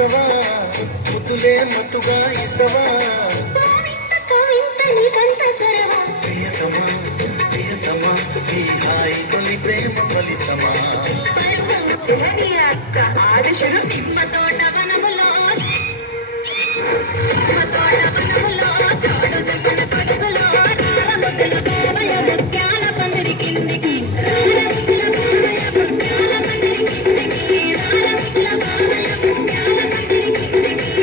వస్తవా ముద్దులే మత్తుగా ఇస్తవా ప్రియతమా ప్రియతమా ఈ హాయి తొలి ప్రేమ ఫలితమా నిమ్మ తోట వనములో చాడు చెప్పన కొడుకులో రారముద్దుల బాబయ ముత్యాల పందిరి కిందికి రారముద్దుల బాబయ ముత్యాల పందిరి కిందికి రారముద్దుల బాబయ ముత్యాల పందిరి కిందికి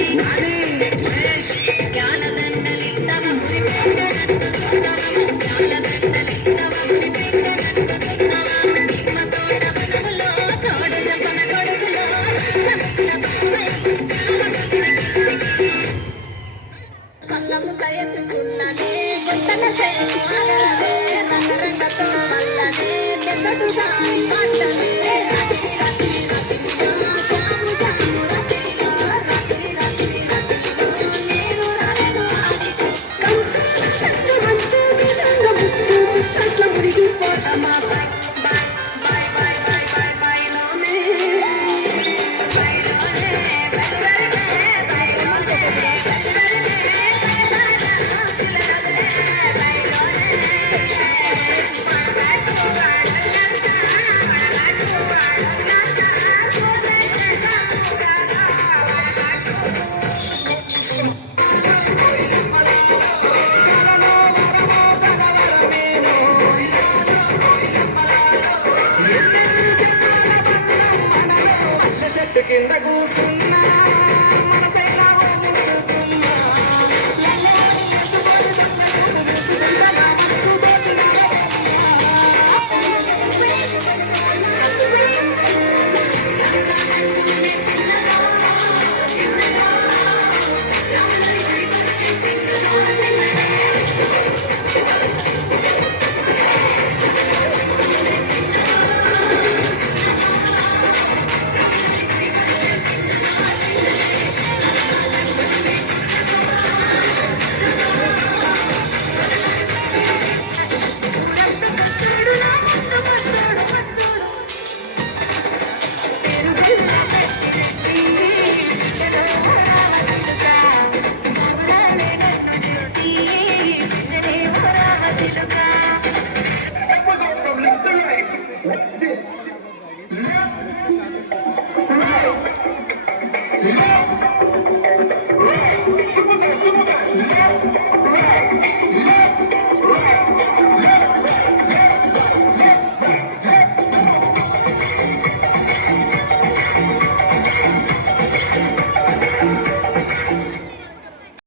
ముత్యాల దండలిందవ మురి పెట్టనంత చూడవ ముత్యాల దండలిందవ మురి పెట్టనంత చూడవ నిమ్మ తోట వనములో చాడు చెప్పన కొడుకులో రారముద్దుల బాబయ ముత్యాల పందిరి కిందికి కళ్ళము కయకున్ననే కొట్టన చేయాలనే రంగరంగతో వల్లనే పెద్దటు సాయి పట్టనే రాత్రి రాత్రి రాత్రిలో జాము జాము రాత్రిలో రాత్రి రాత్రి రాత్రిలో నేను రాను ఆదికు కంచు కంచు మంచు రంగ ముక్కు చెట్ల మురిగి పోతమా బై బై బై బై బై బై బై లోనే బైలోనే కింద కూసున్నా మనసైనా ఊరుకున్నా లల్లని ఎసుబోలు దొంగ చూసుకుంటా నా మనసు దోచుకుంటా From left to right. What's this?